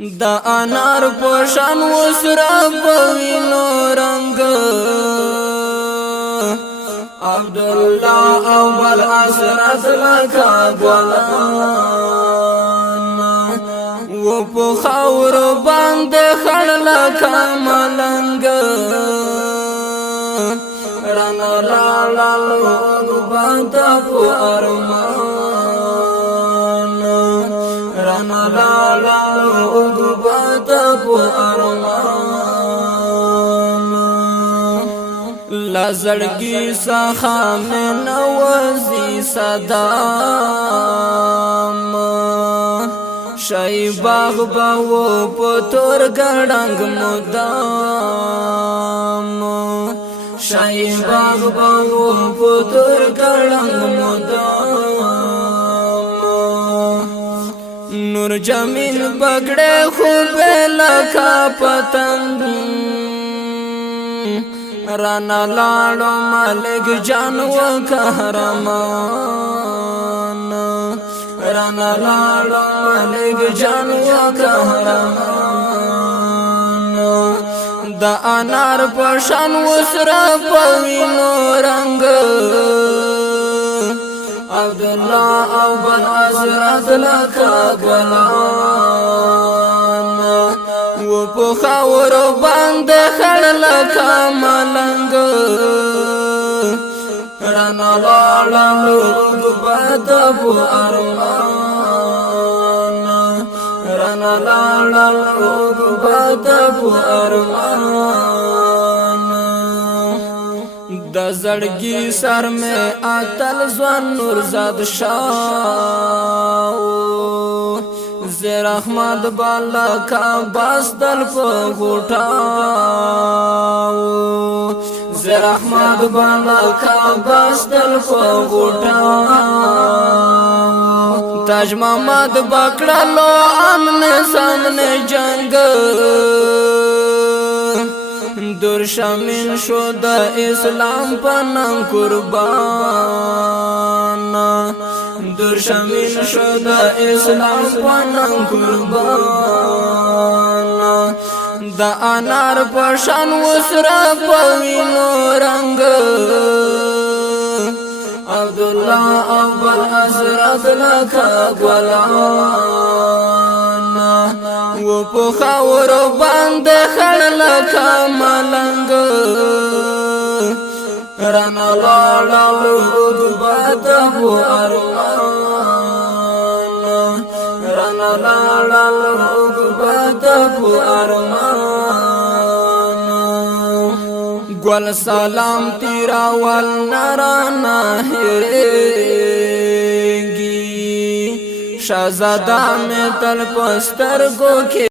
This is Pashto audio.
دا انار پوشان وسرا پوینو رنگ عبدالله اول اسرت لکا گلان و پو خور باند خڑ لکا ملنگ رانا لالا لوگ باتا پو ارمان رانا لالا لوگ باتا پو ارمان لزړګي سخا میں نوازی صدام شای باغ باو پتور ګړنګ مدام شای باغ باو پتور ګړنګ مدام نور جمیل بغړې خو بلا کا پتنګ رانا لاړو ملک جان و قهرمان رانا لاړو ملک جان و قهرمان دا انار پشان وسرا پوینو رنگ عبدالله اول حضرت لکا گلان و پو خور باند خڑ لکا ملنگ رانا لالا لوگ باتا پو ارمان رانا لالا لوگ باتا پو ارمان دا زړګي سر میں اتل ځوان نور زاد شاو زیر احمد بالا کا باس دل په غوټاو زیر احمد بالا کا باس دل په غوټاو تاج محمد بکړلو امن سامنے جنگ دور شامل شو د اسلام پنام قربان دور شامل شو د اسلام پنام قربان دا انار پشان وسرا پوینو رنگ عبدالله اول حضرت لکا گلان و پو خور باند خڑ لکا ملنگ رانا لالا لوگ باتا پو ارمان رانا لالا لوگ باتا پو ارمان گل سلام تیرا ول نرانا ہیرگی شہزادہ میں تل پستر گو کے